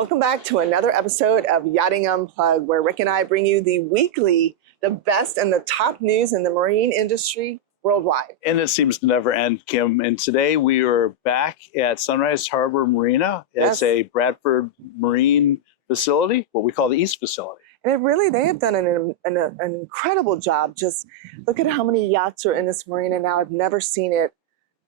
Welcome back to another episode of Yachting Unplugged, where Rick and I bring you the best and the top news in the marine industry worldwide. And it seems to never end, Kim. And today we are back at Sunrise Harbor Marina. It's a Bradford Marine facility, what we call the East facility. And they have done an incredible job. Just look at how many yachts are in this marina now. I've never seen it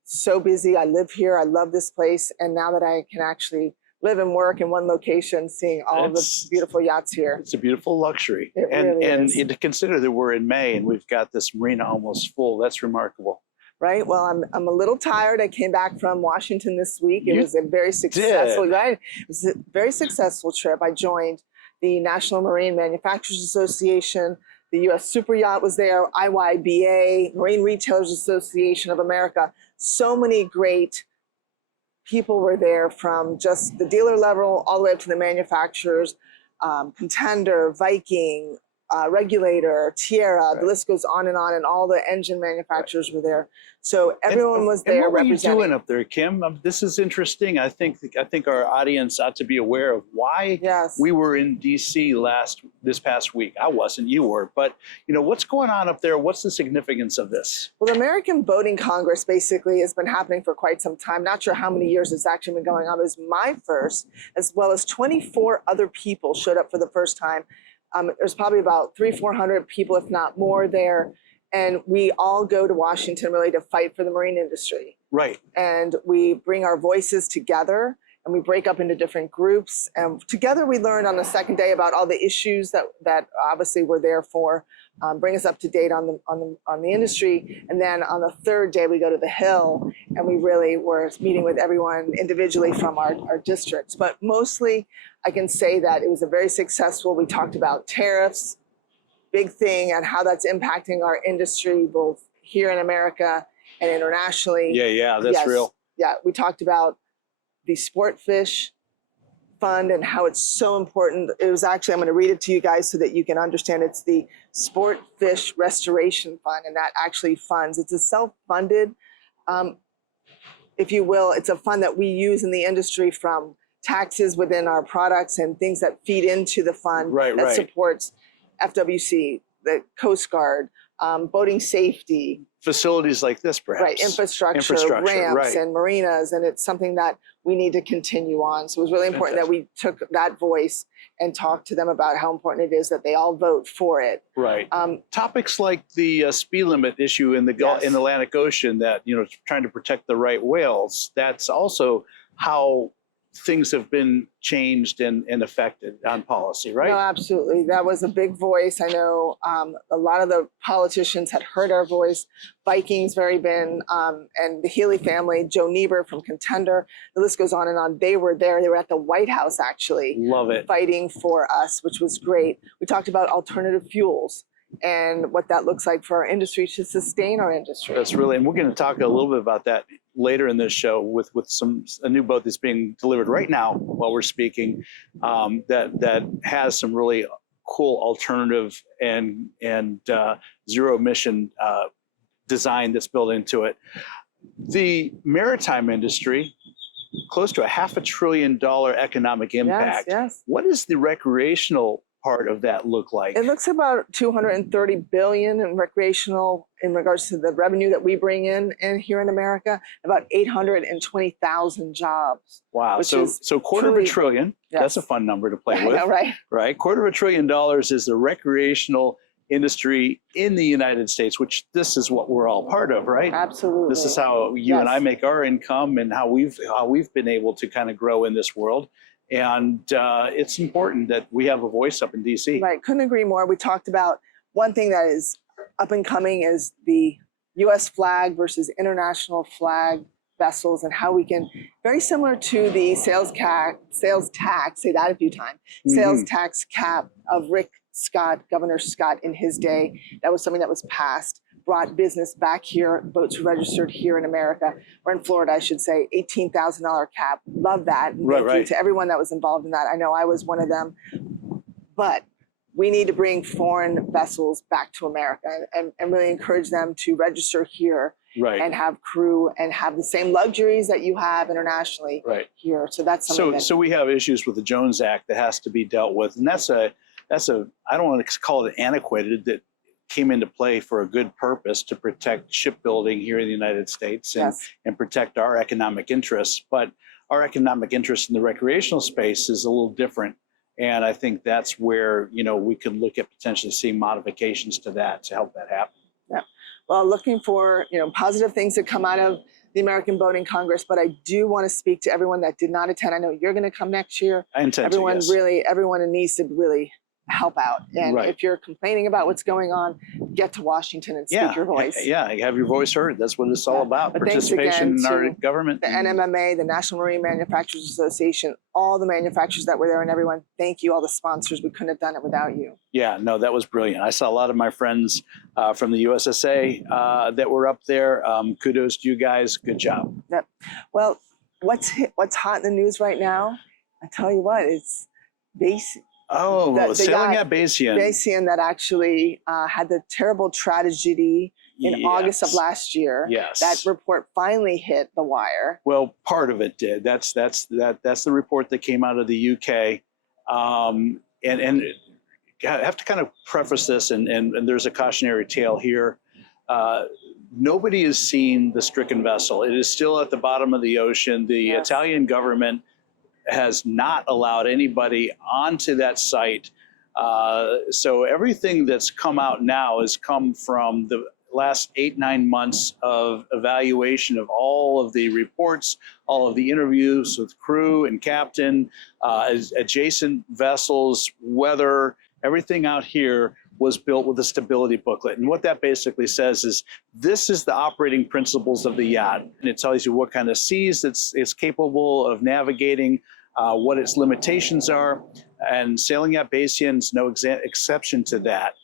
so busy. I live here. I love this place. And now that I can actually live and work in one location, seeing all of the beautiful yachts here. It's a beautiful luxury. It really is. And to consider that we're in May and we've got this marina almost full, that's remarkable. Right. Well, I'm a little tired. I came back from Washington this week. It was a very successful, right? It was a very successful trip. I joined the National Marine Manufacturers Association. The U.S. Super Yacht was there, IYBA, Marine Retailers Association of America. So many great people were there, from just the dealer level all the way up to the manufacturers, Contender, Viking, Regulator, Tierra, the list goes on, and all the engine manufacturers were there. So everyone was there representing. What were you doing up there, Kim? This is interesting. I think our audience ought to be aware of why we were in D.C. this past week. I wasn't, you were, but what's going on up there? What's the significance of this? Well, the American Boating Congress basically has been happening for quite some time. Not sure how many years it's actually been going on. It was my first, as well as 24 other people showed up for the first time. There's probably about 300-400 people, if not more, there. And we all go to Washington really to fight for the marine industry. Right. And we bring our voices together and we break up into different groups. And together we learn on the second day about all the issues that obviously we're there for, bring us up to date on the industry. And then on the third day we go to the Hill and we really were meeting with everyone individually from our districts. But mostly I can say that it was a very successful. We talked about tariffs, big thing, and how that's impacting our industry, both here in America and internationally. Yeah, that's real. Yeah, we talked about the Sport Fish Fund and how it's so important. It was actually, I'm going to read it to you guys so that you can understand. It's the Sport Fish Restoration Fund, and that actually funds. It's a self-funded, if you will. It's a fund that we use in the industry from taxes within our products and things that feed into the fund that supports FWC, the Coast Guard, boating safety. Facilities like this, perhaps. Right, infrastructure ramps and marinas, and it's something that we need to continue on. So it was really important that we took that voice and talked to them about how important it is that they all vote for it. Right. Topics like the speed limit issue in the in the Atlantic Ocean, that trying to protect the right whales. That's also how things have been changed and affected on policy, right? No, absolutely. That was a big voice. I know a lot of the politicians had heard our voice. Viking's very been, and the Healy family, Joe Niebuhr from Contender, the list goes on and on. They were there. They were at the White House, actually. Love it. Fighting for us, which was great. We talked about alternative fuels and what that looks like for our industry to sustain our industry. That's really, and we're going to talk a little bit about that later in this show with a new boat that's being delivered right now while we're speaking, that has some really cool alternative and zero emission design that's built into it. The maritime industry, close to a $500 billion economic impact. Yes. What is the recreational part of that look like? It looks about $230 billion in recreational in regards to the revenue that we bring in here in America, about 820,000 jobs. Wow. So quarter of a trillion. That's a fun number to play with. Know, right? Right. $250 billion is the recreational industry in the United States, which this is what we're all part of, right? Absolutely. This is how you and I make our income, and how we've been able to kind of grow in this world. And it's important that we have a voice up in D.C. Right, couldn't agree more. We talked about one thing that is up and coming is the U.S. flag versus international flag vessels, and how we can, very similar to the sales tax, say that a few times, sales tax cap of Rick Scott, Governor Scott in his day. That was something that was passed, brought business back here, boats registered here in America, or in Florida, I should say, $18,000 cap. Love that. And thank you to everyone that was involved in that. I know I was one of them. But we need to bring foreign vessels back to America and really encourage them to register here and have crew and have the same luxuries that you have internationally here. So that's something. So we have issues with the Jones Act that has to be dealt with, and that's a I don't want to call it antiquated, that came into play for a good purpose to protect shipbuilding here in the United States and protect our economic interests. But our economic interest in the recreational space is a little different. And I think that's where, we can look at potentially seeing modifications to that to help that happen. Yeah. Well, looking for, positive things that come out of the American Boating Congress, but I do want to speak to everyone that did not attend. I know you're going to come next year. I intend to, yes. Everyone needs to really help out. And if you're complaining about what's going on, get to Washington and speak your voice. Yeah, have your voice heard. That's what it's all about. But participation in our government. The NMMA, the National Marine Manufacturers Association, all the manufacturers that were there, and everyone, thank you, all the sponsors. We couldn't have done it without you. Yeah, no, that was brilliant. I saw a lot of my friends from the USSA that were up there. Kudos to you guys. Good job. Yep. Well, what's hot in the news right now? I tell you what, it's Bayesian. Oh, sailing at Bayesian. Bayesian that actually had the terrible tragedy in August of last year. Yes. That report finally hit the wire. Well, part of it did. That's the report that came out of the UK. And I have to kind of preface this, and there's a cautionary tale here. Nobody has seen the stricken vessel. It is still at the bottom of the ocean. The Italian government has not allowed anybody onto that site. So everything that's come out now has come from the last 8-9 months of evaluation of all of the reports, all of the interviews with crew and captain, adjacent vessels, weather, everything out here was built with a stability booklet. And what that basically says is, this is the operating principles of the yacht. And it tells you what kind of seas it's capable of navigating, what its limitations are. And sailing at Bayesian is no exception to that.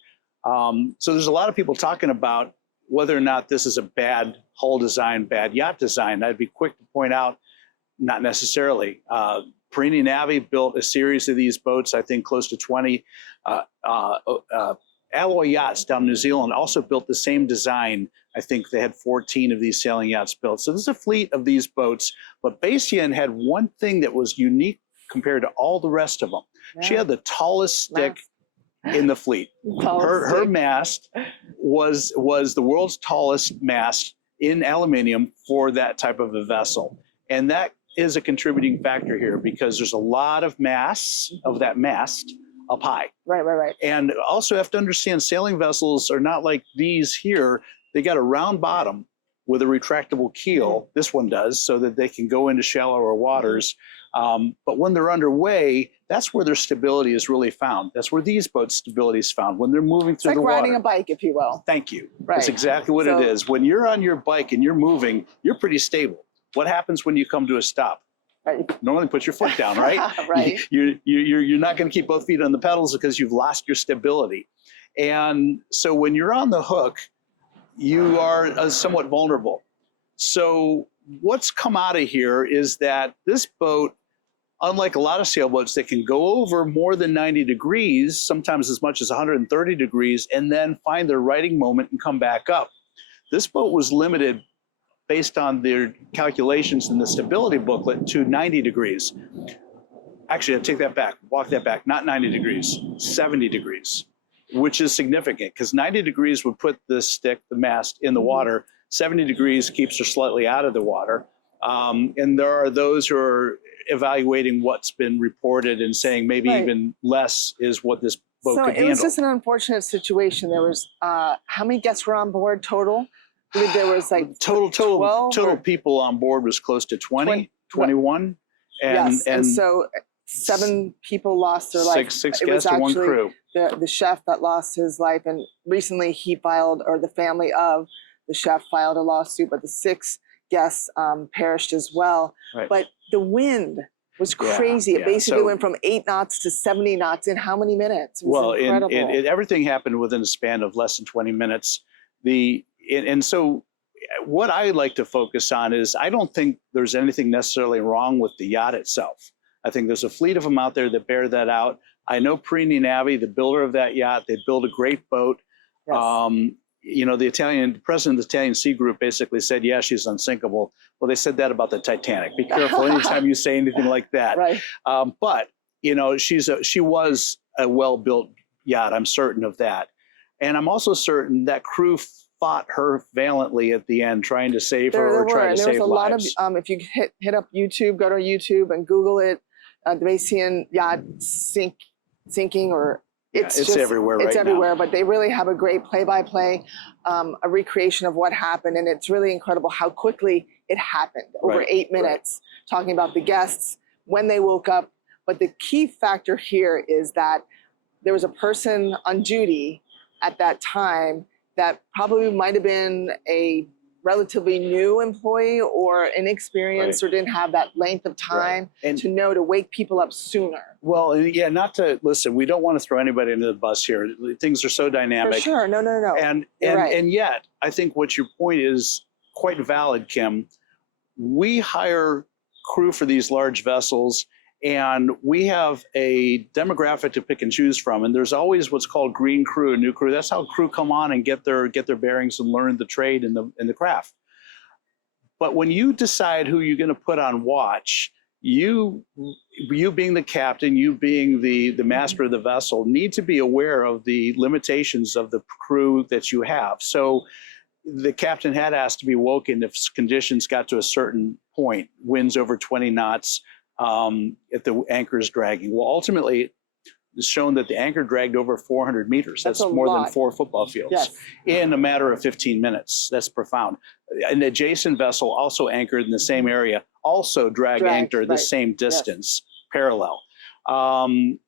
So there's a lot of people talking about whether or not this is a bad hull design, bad yacht design. I'd be quick to point out, not necessarily. Perini Navy built a series of these boats, I think close to 20. Alloy Yachts down in New Zealand also built the same design. I think they had 14 of these sailing yachts built. So there's a fleet of these boats, but Bayesian had one thing that was unique compared to all the rest of them. Yeah. She had the tallest stick in the fleet. Her mast was the world's tallest mast in aluminium for that type of a vessel. And that is a contributing factor here, because there's a lot of mass of that mast up high. Right. And also have to understand, sailing vessels are not like these here. They got a round bottom with a retractable keel. This one does, so that they can go into shallower waters. But when they're underway, that's where their stability is really found. That's where these boats' stability is found, when they're moving through the water. It's like riding a bike, if you will. Thank you. Right. That's exactly what it is. When you're on your bike and you're moving, you're pretty stable. What happens when you come to a stop? Normally put your foot down, right? Right. You're not going to keep both feet on the pedals because you've lost your stability. And so when you're on the hook, you are somewhat vulnerable. So what's come out of here is that this boat, unlike a lot of sailboats that can go over more than 90 degrees, sometimes as much as 130 degrees, and then find their righting moment and come back up. This boat was limited based on their calculations in the stability booklet to 90 degrees. Actually, I take that back, walk that back, not 90 degrees, 70 degrees, which is significant, because 90 degrees would put this stick, the mast, in the water. 70 degrees keeps her slightly out of the water. And there are those who are evaluating what's been reported and saying maybe even less is what this boat could handle. So it was just an unfortunate situation. There was, how many guests were on board total? I believe there was like total people on board was close to 21. And so 7 people lost their life. Six guests and 1 crew. The chef that lost his life, and recently he filed, or the family of the chef filed a lawsuit, but the 6 guests perished as well. Right. But the wind was crazy. It basically went from 8 knots to 70 knots in how many minutes? It was incredible. Everything happened within a span of less than 20 minutes. And so what I like to focus on is, I don't think there's anything necessarily wrong with the yacht itself. I think there's a fleet of them out there that bear that out. I know Perini Navy, the builder of that yacht, they build a great boat. Yes. the president of the Italian Sea Group basically said, yeah, she's unsinkable. Well, they said that about the Titanic. Be careful anytime you say anything like that. Right. But, she was a well-built yacht. I'm certain of that. And I'm also certain that crew fought her valiantly at the end, trying to save her or trying to save lives. Lot of, if you hit up YouTube, go to YouTube and Google it, the Bayesian yacht sinking, or it's everywhere. It's right everywhere, now. But they really have a great play-by-play, a recreation of what happened, and it's really incredible how quickly it happened. Over 8 minutes, talking about the guests when they woke up. But the key factor here is that there was a person on duty at that time that probably might have been a relatively new employee or inexperienced or didn't have that length of time to know to wake people up sooner. Well, yeah, not to listen. We don't want to throw anybody into the bus here. Things are so dynamic. For sure, no. And yet, I think what your point is quite valid, Kim. We hire crew for these large vessels, and we have a demographic to pick and choose from. And there's always what's called green crew, new crew. That's how crew come on and get their bearings and learn the trade and the craft. But when you decide who you're going to put on watch, you being the captain, you being the master of the vessel, need to be aware of the limitations of the crew that you have. So the captain had asked to be woken if conditions got to a certain point, winds over 20 knots, if the anchor is dragging. Well, ultimately, it's shown that the anchor dragged over 400 meters. That's more than 4 football fields in a matter of 15 minutes. That's profound. An adjacent vessel also anchored in the same area, also dragged anchor the same distance, parallel. The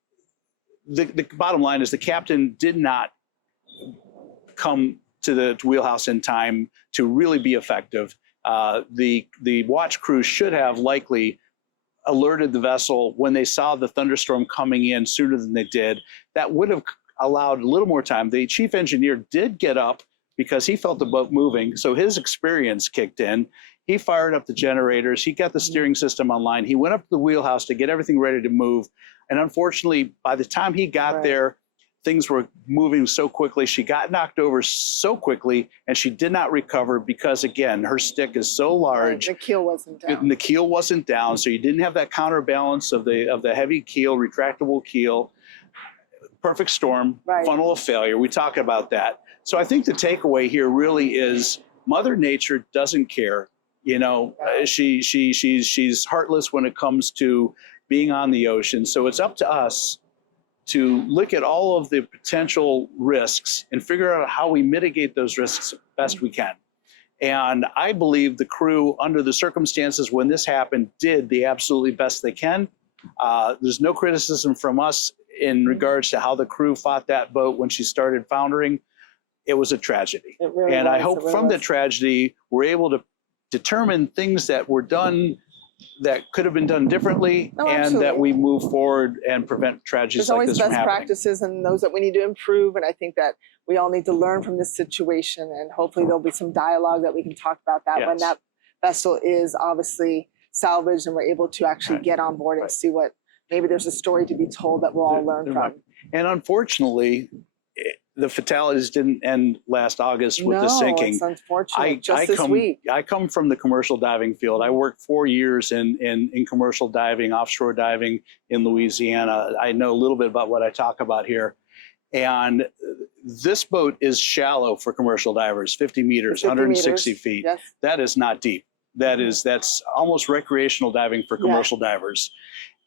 bottom line is the captain did not come to the wheelhouse in time to really be effective. The watch crew should have likely alerted the vessel when they saw the thunderstorm coming in sooner than they did. That would have allowed a little more time. The chief engineer did get up because he felt the boat moving, so his experience kicked in. He fired up the generators, he got the steering system online, he went up to the wheelhouse to get everything ready to move. And unfortunately, by the time he got there, things were moving so quickly. She got knocked over so quickly, and she did not recover because, again, her stick is so large. The keel wasn't down. The keel wasn't down, so you didn't have that counterbalance of the heavy keel, retractable keel. Perfect storm, funnel of failure. We talk about that. So I think the takeaway here really is Mother Nature doesn't care. She's heartless when it comes to being on the ocean. So it's up to us to look at all of the potential risks and figure out how we mitigate those risks best we can. And I believe the crew, under the circumstances when this happened, did the absolutely best they can. There's no criticism from us in regards to how the crew fought that boat when she started foundering. It was a tragedy. And I hope from the tragedy, we're able to determine things that were done that could have been done differently, and that we move forward and prevent tragedies like this from happening. There's always best practices and those that we need to improve, and I think that we all need to learn from this situation, and hopefully there'll be some dialogue that we can talk about that when that vessel is obviously salvaged and we're able to actually get on board and see what, maybe there's a story to be told that we'll all learn from. And unfortunately, the fatalities didn't end last August with the sinking. It's unfortunate. This week. I come from the commercial diving field. I worked 4 years in commercial diving, offshore diving in Louisiana. I know a little bit about what I talk about here. And this boat is shallow for commercial divers, 50 meters, 160 feet. Yes. That is not deep. That's almost recreational diving for commercial divers.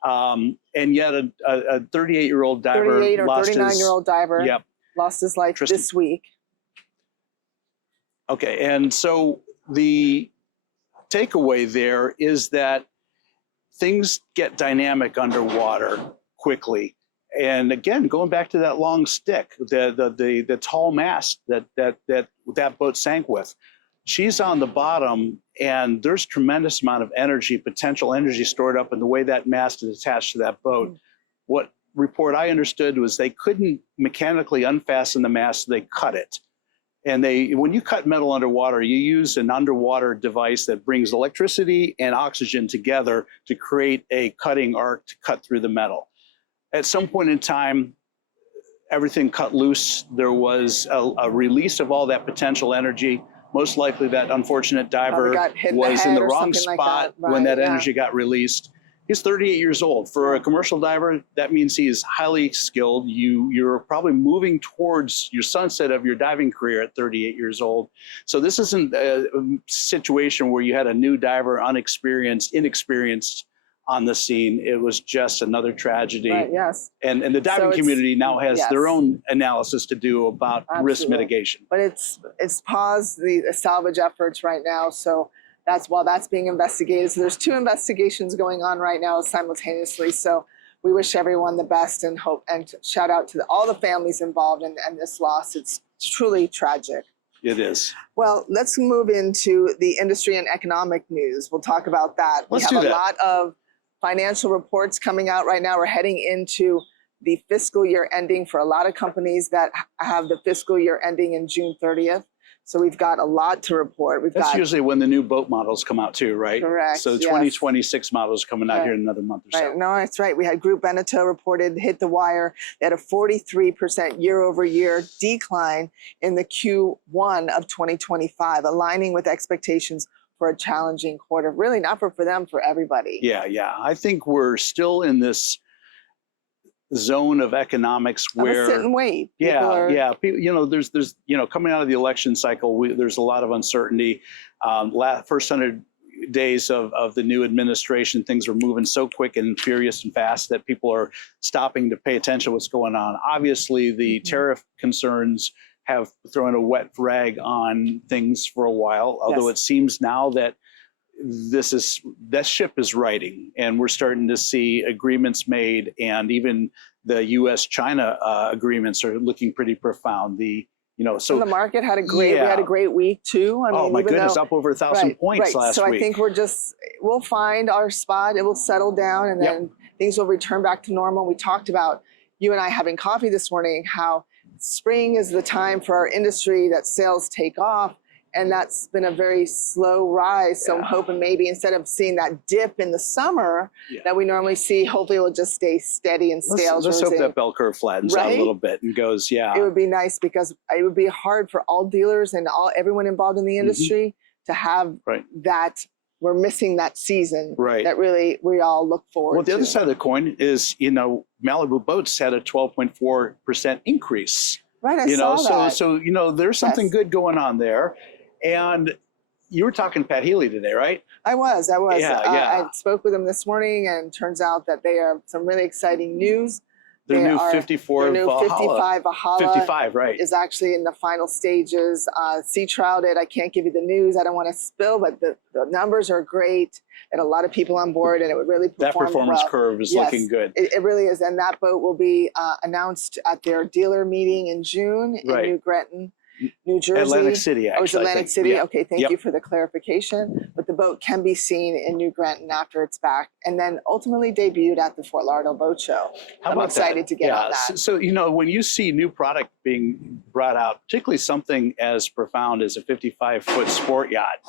And yet a 38-year-old diver 38 or 39-year-old diver. Lost his life this week. Okay, and so the takeaway there is that things get dynamic underwater quickly. And again, going back to that long stick, the tall mast that boat sank with, she's on the bottom, and there's tremendous amount of energy, potential energy stored up in the way that mast is attached to that boat. What report I understood was they couldn't mechanically unfasten the mast, so they cut it. And when you cut metal underwater, you use an underwater device that brings electricity and oxygen together to create a cutting arc to cut through the metal. At some point in time, everything cut loose. There was a release of all that potential energy. Most likely that unfortunate diver was in the wrong spot when that energy got released. He's 38 years old. For a commercial diver, that means he's highly skilled. You're probably moving towards your sunset of your diving career at 38 years old. So this isn't a situation where you had a new diver, inexperienced on the scene. It was just another tragedy. Right, yes. And the diving community now has their own analysis to do about risk mitigation. But it's paused the salvage efforts right now. So while that's being investigated. So there's 2 investigations going on right now simultaneously. So we wish everyone the best and hope, and shout out to all the families involved in this loss. It's truly tragic. It is. Well, let's move into the industry and economic news. We'll talk about that. Let's we have a lot of financial reports coming out right now. We're heading into the fiscal year ending for a lot of companies that have the fiscal year ending in June 30th. So we've got a lot to report. That's usually when the new boat models come out too, right? Correct. So 2026 models coming out here in another month or so. Right. No, that's right. We had Group Beneteau reported, hit the wire. They had a 43% year-over-year decline in the Q1 of 2025, aligning with expectations for a challenging quarter. Really not for them, for everybody. Yeah. I think we're still in this zone of economics where sit and wait. There's coming out of the election cycle, there's a lot of uncertainty. First 100 days of the new administration, things are moving so quick and furious and fast that people are stopping to pay attention to what's going on. Obviously, the tariff concerns have thrown a wet rag on things for a while, although it seems now that that ship is righting, and we're starting to see agreements made, and even the U.S.-China agreements are looking pretty profound. So the market had we had a great week too. I mean, my goodness, up over 1,000 points last week. So I think we'll find our spot. It will settle down, and then things will return back to normal. We talked about, you and I having coffee this morning, how spring is the time for our industry that sales take off. And that's been a very slow rise. So I'm hoping maybe instead of seeing that dip in the summer that we normally see, hopefully it'll just stay steady and stale. Let's hope that bell curve flattens out a little bit and goes, It would be nice, because it would be hard for all dealers and everyone involved in the industry to have that. We're missing that season that really we all look forward to. Well, the other side of the coin is, Malibu Boats had a 12.4% increase. Right, I saw that. So there's something good going on there. And you were talking to Pat Healy today, right? I was. Yeah. I spoke with him this morning, and it turns out that they have some really exciting news. Their new 55 Valhalla 55, right, is actually in the final stages. Sea trialed it. I can't give you the news. I don't want to spill, but the numbers are great, and a lot of people on board, and it would really perform. That performance curve is looking good. It really is, and that boat will be announced at their dealer meeting in June in New Gretton, New Jersey. Atlantic City, actually. Oh, it's Atlantic City? Yeah. Okay, thank you for the clarification. But the boat can be seen in New Gretton after it's back, and then ultimately debuted at the Fort Lauderdale Boat Show. I'm excited to get on that. So, when you see new product being brought out, particularly something as profound as a 55-foot sport yacht,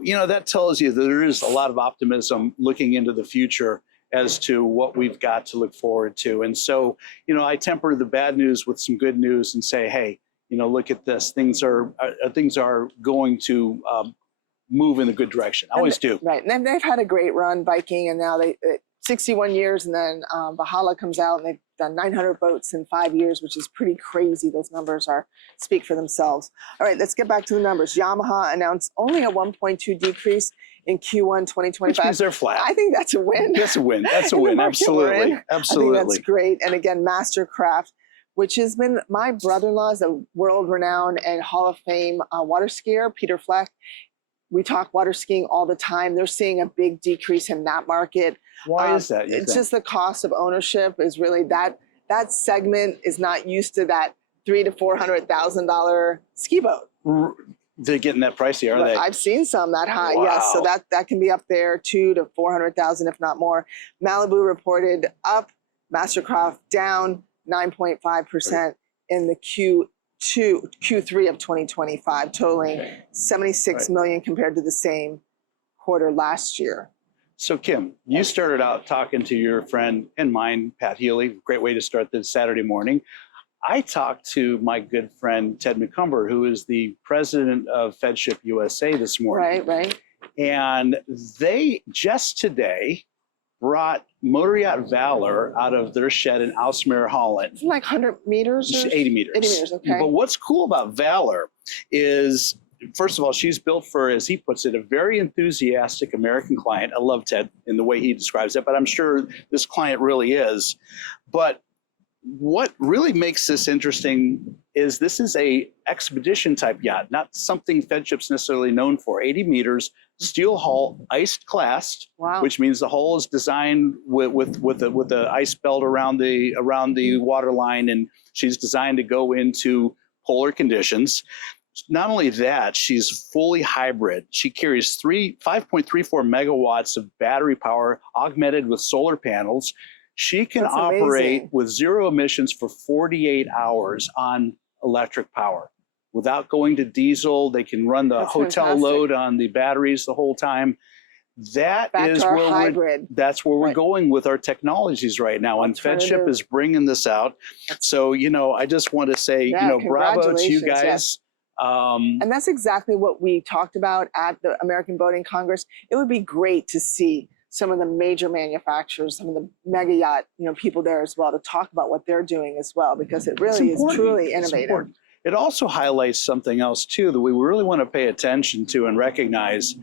that tells you that there is a lot of optimism looking into the future as to what we've got to look forward to. And so, I temper the bad news with some good news and say, hey, look at this. Things are going to move in a good direction. I always do. Right. And they've had a great run, Viking, and now 61 years, and then Valhalla comes out, and they've done 900 boats in 5 years, which is pretty crazy. Those numbers speak for themselves. All right, let's get back to the numbers. Yamaha announced only a 1.2 decrease in Q1 2025. Which means they're flat. I think that's a win. That's a win. That's a win. Absolutely. Absolutely. I think that's great. And again, Mastercraft, which has been, my brother-in-law is a world-renowned and Hall of Fame water skier, Peter Fleck. We talk water skiing all the time. They're seeing a big decrease in that market. Why is that? It's just the cost of ownership is really that segment is not used to that $300,000 to $400,000 ski boat. They're getting that pricey, are they? I've seen some that high, wow. Yes. So that can be up there, $200,000 to $400,000, if not more. Malibu reported up, Mastercraft down 9.5% in the Q3 of 2025, totaling $76 million compared to the same quarter last year. So Kim, you started out talking to your friend and mine, Pat Healy. Great way to start this Saturday morning. I talked to my good friend Ted McCumber, who is the president of FedShip USA this morning. Right. And they just today brought Motor Yacht Valor out of their shed in Aalsmeer, Holland. It's like 100 meters? Or 80 meters. 80 meters, okay. But what's cool about Valor is, first of all, she's built for, as he puts it, a very enthusiastic American client. I love Ted in the way he describes it, but I'm sure this client really is. But what really makes this interesting is this is a expedition type yacht, not something FedShip's necessarily known for. 80 meters, steel hull, iced classed, wow. which means the hull is designed with the ice belt around the water line, and she's designed to go into polar conditions. Not only that, she's fully hybrid. She carries 5.34 megawatts of battery power augmented with solar panels. She can operate with 0 emissions for 48 hours on electric power without going to diesel. They can run the hotel load on the batteries the whole time. That's where we're going with our technologies right now. And FedShip is bringing this out. So, I just want to say, bravo to you guys. Yes. And that's exactly what we talked about at the American Boating Congress. It would be great to see some of the major manufacturers, some of the mega yacht, people there as well, to talk about what they're doing as well, because it really is truly innovative. It also highlights something else too that we really want to pay attention to and recognize.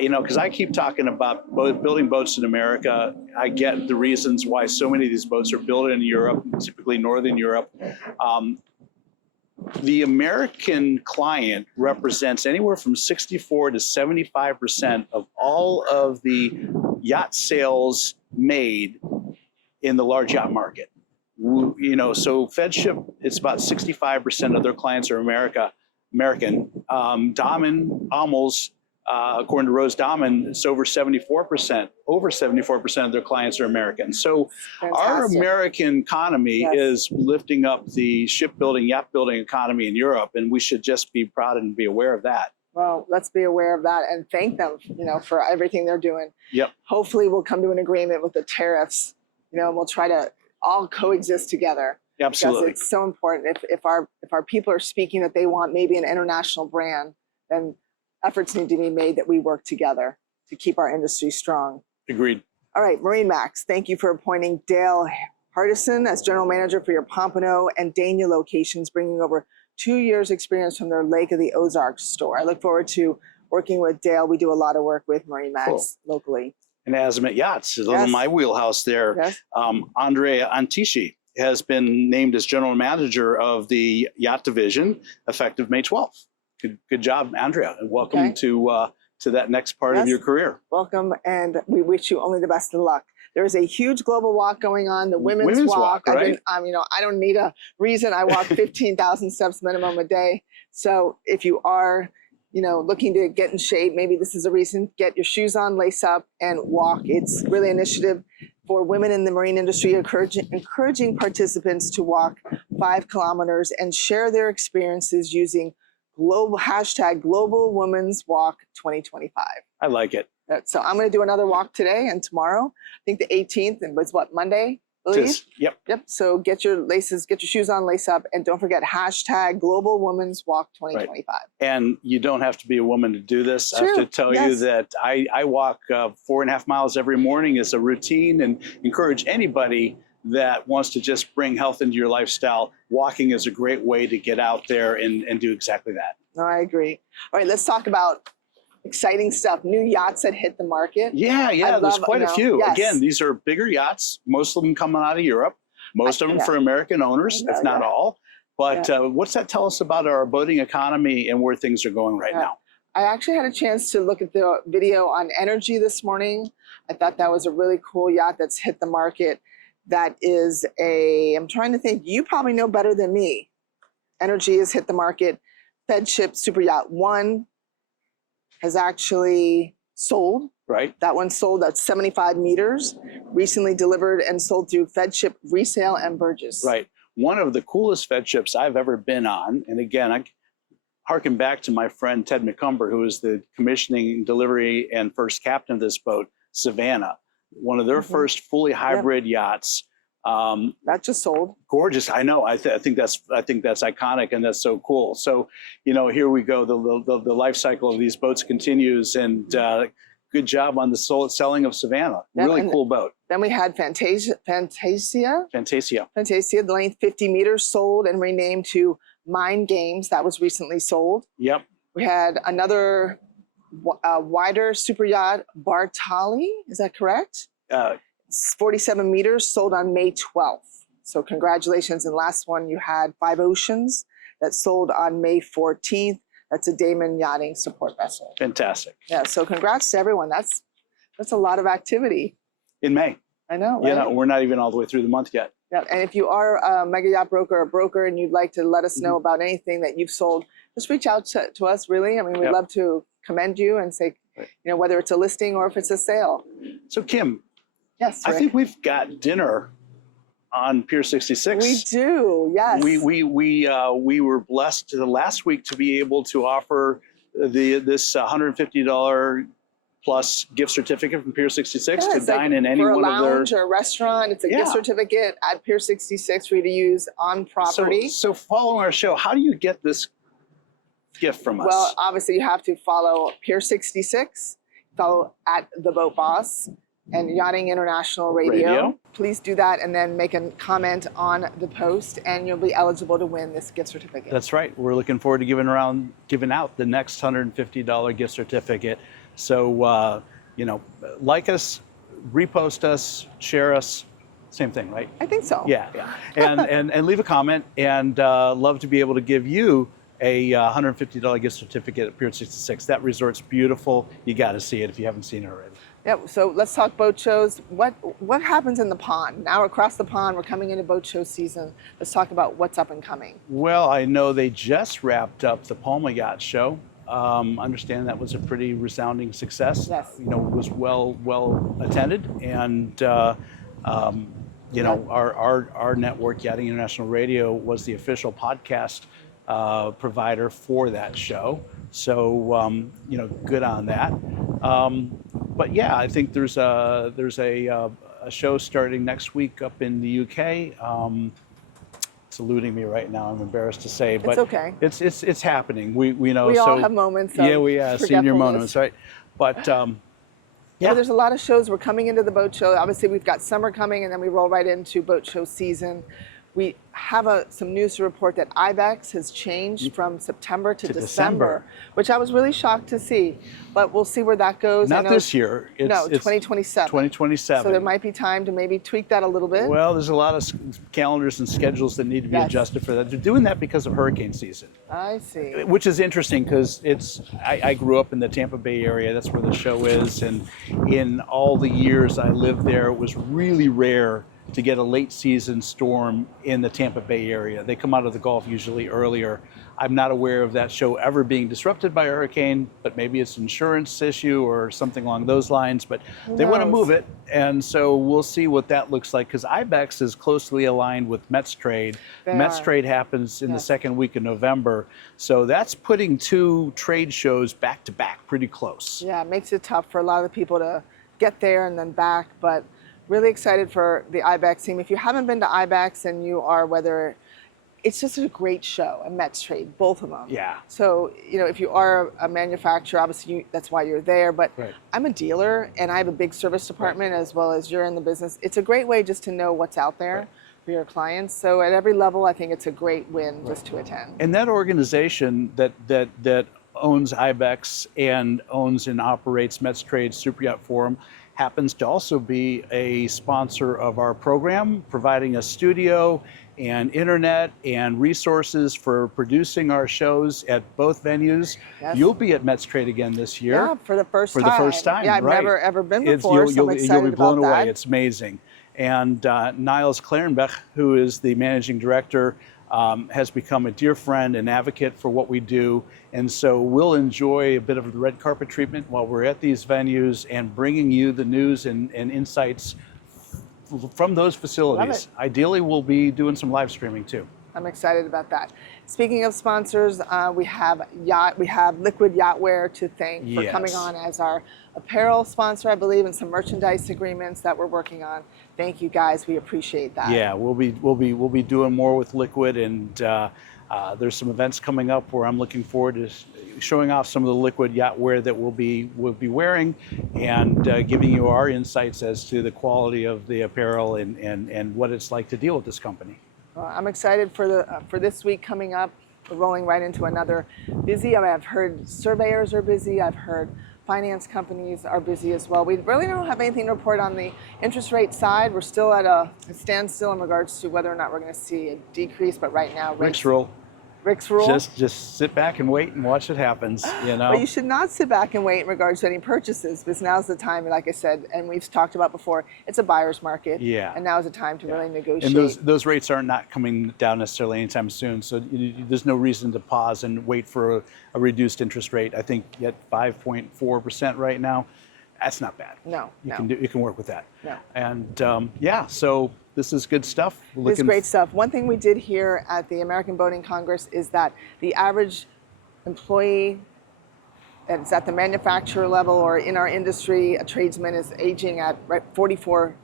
Because I keep talking about building boats in America. I get the reasons why so many of these boats are built in Europe, typically Northern Europe. The American client represents anywhere from 64 to 75% of all of the yacht sales made in the large yacht market. So FedShip, it's about 65% of their clients are American. Dahmen, almost, according to Rose Dahmen, it's over 74%. Over 74% of their clients are American. So our American economy is lifting up the shipbuilding, yacht building economy in Europe, and we should just be proud and be aware of that. Well, let's be aware of that and thank them, for everything they're doing. Yep. Hopefully we'll come to an agreement with the tariffs, and we'll try to all coexist together. Absolutely. Because it's so important. If our people are speaking that they want maybe an international brand, then efforts need to be made that we work together to keep our industry strong. Agreed. All right, Marine Max, thank you for appointing Dale Hardison as General Manager for your Pompano and Dania locations, bringing over 2 years experience from their Lake of the Ozarks store. I look forward to working with Dale. We do a lot of work with Marine Max locally. And Azimut Yachts is in my wheelhouse there. Yes. Andrea Antici has been named as General Manager of the Yacht Division effective May 12th. Good job, Andrea, and welcome to that next part of your career. Welcome, and we wish you only the best of luck. There is a huge global walk going on, the Women's Walk. Right? I don't need a reason. I walk 15,000 steps minimum a day. So if you are, looking to get in shape, maybe this is a reason. Get your shoes on, lace up, and walk. It's really an initiative for women in the marine industry, encouraging participants to walk 5 kilometers and share their experiences using Global Women's Walk 2025. I like it. So I'm going to do another walk today and tomorrow. I think the 18th, and it's Monday, I believe? Yep. So get your shoes on, lace up, and don't forget Global Women's Walk 2025. Right. And you don't have to be a woman to do this. I have to tell you that I walk 4.5 miles every morning as a routine, and encourage anybody that wants to just bring health into your lifestyle. Walking is a great way to get out there and do exactly that. No, I agree. All right, let's talk about exciting stuff. New yachts that hit the market. Yeah, there's quite a few. Yes. Again, these are bigger yachts, most of them coming out of Europe, most of them for American owners, if not all. But what's that tell us about our boating economy and where things are going right now? I actually had a chance to look at the video on Energy this morning. I thought that was a really cool yacht that's hit the market. That is I'm trying to think, you probably know better than me. Energy has hit the market. FedShip Super Yacht 1 has actually sold. Right. That one sold at 75 meters, recently delivered and sold through FedShip Resale and Burgess. Right. One of the coolest FedShips I've ever been on. And again, I harken back to my friend Ted McCumber, who is the commissioning, delivery, and first captain of this boat, Savannah. One of their first fully hybrid yachts That just sold. Gorgeous. I know. I think that's iconic, and that's so cool. So, here we go. The life cycle of these boats continues, and good job on the selling of Savannah. Really cool boat. Then we had Fantasia. Fantasia. The length 50 meters, sold and renamed to Mind Games. That was recently sold. Yep. We had another wider super yacht, Bartali. Is that correct? 47 meters, sold on May 12th. So congratulations. And last one, you had Five Oceans that sold on May 14th. That's a Damon Yachting support vessel. Fantastic. Yeah, so congrats to everyone. That's a lot of activity. In May. I know, right? Yeah, we're not even all the way through the month yet. Yeah, and if you are a mega yacht broker or broker and you'd like to let us know about anything that you've sold, just reach out to us, really. I mean, we'd love to commend you and say, whether it's a listing or if it's a sale. So, Kim. Yes, Rick. I think we've got dinner on Pier 66. We do, yes. We were blessed last week to be able to offer this $150 plus gift certificate from Pier 66 to dine in any one of their... For a lounge or a restaurant, it's a gift certificate at Pier 66 for you to use on property. So following our show, how do you get this gift from us? Well, obviously you have to follow Pier 66, follow at The Boat Boss, and Yachting International Radio. Please do that and then make a comment on the post and you'll be eligible to win this gift certificate. That's right. We're looking forward to giving out the next $150 gift certificate. So, like us, repost us, share us, same thing, right? I think so. Yeah. and leave a comment, and love to be able to give you a $150 gift certificate at Pier 66. That resort's beautiful. You got to see it if you haven't seen it already. Yeah, so let's talk boat shows. What happens in the pond? Now across the pond, we're coming into boat show season. Let's talk about what's up and coming. Well, I know they just wrapped up the Palma Yacht Show. Understand that was a pretty resounding success. Yes. It was well attended, and our network, Yachting International Radio, was the official podcast provider for that show. So good on that. But yeah, I think there's a show starting next week up in the UK. It's eluding me right now. I'm embarrassed to say, but it's okay. It's happening. We know. We all have moments. Of senior moments, right? But yeah, there's a lot of shows. We're coming into the boat show. Obviously, we've got summer coming, and then we roll right into boat show season. We have some news to report that IBEX has changed from September to December, which I was really shocked to see. But we'll see where that goes. Not this year. It's 2027. 2027. So there might be time to maybe tweak that a little bit. Well, there's a lot of calendars and schedules that need to be adjusted for that. They're doing that because of hurricane season. I see. Which is interesting because I grew up in the Tampa Bay area. That's where the show is. And in all the years I lived there, it was really rare to get a late season storm in the Tampa Bay area. They come out of the Gulf usually earlier. I'm not aware of that show ever being disrupted by a hurricane, but maybe it's an insurance issue or something along those lines, but they want to move it. And so we'll see what that looks like, because IBEX is closely aligned with Mets Trade. Mets Trade happens in the second week of November. So that's putting two trade shows back to back pretty close. Yeah, it makes it tough for a lot of the people to get there and then back, but really excited for the IBEX team. If you haven't been to IBEX and you are, it's just a great show, and Mets Trade, both of them. Yeah. So, if you are a manufacturer, obviously that's why you're there, but I'm a dealer and I have a big service department as well as you're in the business. It's a great way just to know what's out there for your clients. So at every level, I think it's a great win just to attend. And that organization that owns IBEX and owns and operates Mets Trade Super Yacht Forum happens to also be a sponsor of our program, providing a studio and internet and resources for producing our shows at both venues. Yes. You'll be at Mets Trade again this year. Yeah, for the first time. For the first time, yeah, I've never ever been before, so I'm excited you'll be blown about away. that. It's amazing. And Niles Klarenbach, who is the managing director, has become a dear friend and advocate for what we do. And so we'll enjoy a bit of the red carpet treatment while we're at these venues and bringing you the news and insights from those facilities. Ideally, we'll be doing some live streaming too. I'm excited about that. Speaking of sponsors, we have Liquid Yachtwear to thank for coming on as our apparel sponsor, I believe, and some merchandise agreements that we're working on. Thank you guys. We appreciate that. Yeah, we'll be doing more with Liquid, and there's some events coming up where I'm looking forward to showing off some of the Liquid Yachtwear that we'll be wearing, and giving you our insights as to the quality of the apparel and what it's like to deal with this company. Well, I'm excited for this week coming up. We're rolling right into another busy. I mean, I've heard surveyors are busy. I've heard finance companies are busy as well. We really don't have anything to report on the interest rate side. We're still at a standstill in regards to whether or not we're going to see a decrease. But right now, Rick's rule. Rick's rule. Just sit back and wait and watch it happens. You know. But you should not sit back and wait in regards to any purchases, because now's the time. Like I said, and we've talked about before, it's a buyer's market. Yeah. And now's the time to really negotiate. And those rates are not coming down necessarily anytime soon. So there's no reason to pause and wait for a reduced interest rate. I think at 5.4% right now, that's not bad. No. You can work with that. No. And so this is good stuff. This is great stuff. One thing we did here at the American Boating Congress is that the average employee that's at the manufacturer level or in our industry, a tradesman, is aging at 44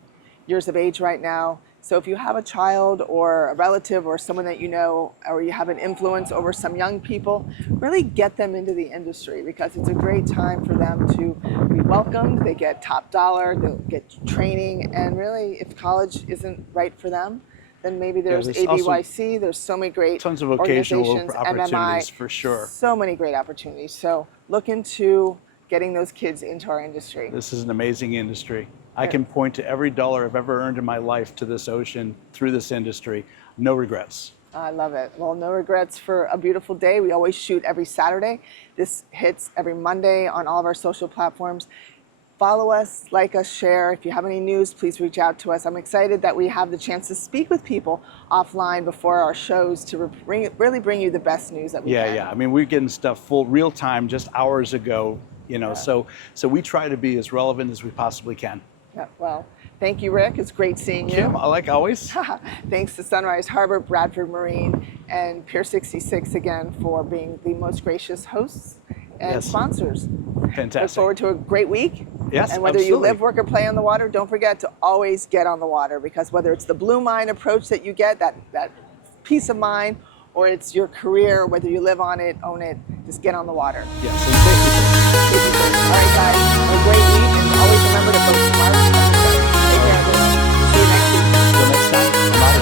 years of age right now. So if you have a child or a relative or someone that you know, or you have an influence over some young people, really get them into the industry, because it's a great time for them to be welcomed. They get top dollar, they'll get training, and really, if college isn't right for them, then maybe there's ABYC. There's so many great tons of vocational opportunities, NMMA, for sure. So many great opportunities. So look into getting those kids into our industry. This is an amazing industry. I can point to every dollar I've ever earned in my life to this ocean through this industry. No regrets. I love it. Well, no regrets for a beautiful day. We always shoot every Saturday. This hits every Monday on all of our social platforms. Follow us, like us, share. If you have any news, please reach out to us. I'm excited that we have the chance to speak with people offline before our shows to really bring you the best news that we can. Yeah. I mean, we're getting stuff full real time just hours ago, so we try to be as relevant as we possibly can. Yeah, well, thank you, Rick. It's great seeing you. Kim, like always. Thanks to Sunrise Harbor, Bradford Marine, and Pier 66 again for being the most gracious hosts and sponsors. Fantastic. Look forward to a great week. Yes, and whether you live, work, or play on the water, don't forget to always get on the water, because whether it's the blue mind approach that you get, that peace of mind, or it's your career, whether you live on it, own it, just get on the water. Yes, and safety first. All right, guys, have a great week, and always remember to boat smart. Take care, everyone. See you next week. Until next time. Bye.